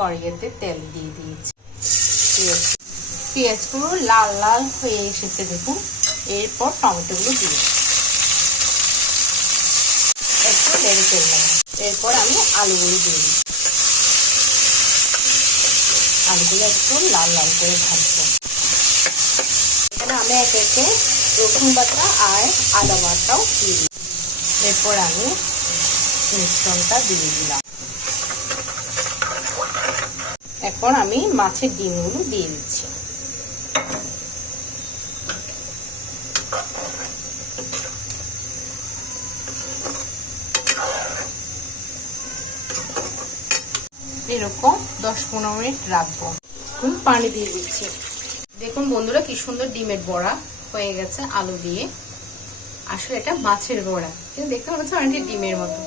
কড়াইতে তেল দিয়ে দিয়েছি। পেঁয়াজ পুরো লাল লাল হয়ে এসেছে দেখুন। এরপর টমেটোগুলো দিয়ে একটু নেড়ে ফেললাম। এরপর আমি আলুগুলো দিয়ে দিই। আলুগুলো একটু লাল লাল করে ভাজবো। এখানে আমি একে একে রসুন বাটা আর আদা বাটাও দিয়ে দিই। এরপর আমি মিশ্রণটা দিয়ে দিলাম। এখন আমি মাছের ডিমগুলো দিয়ে দিচ্ছি। এরকম 10-15 মিনিট রাখবো। এখন পানি দিয়ে দিচ্ছি। দেখুন বন্ধুরা কি সুন্দর ডিমের বড়া হয়ে গেছে আলু দিয়ে। আসলে এটা মাছের বড়া, কিন্তু দেখতে পাচ্ছেন অনেকটা ডিমের মতো।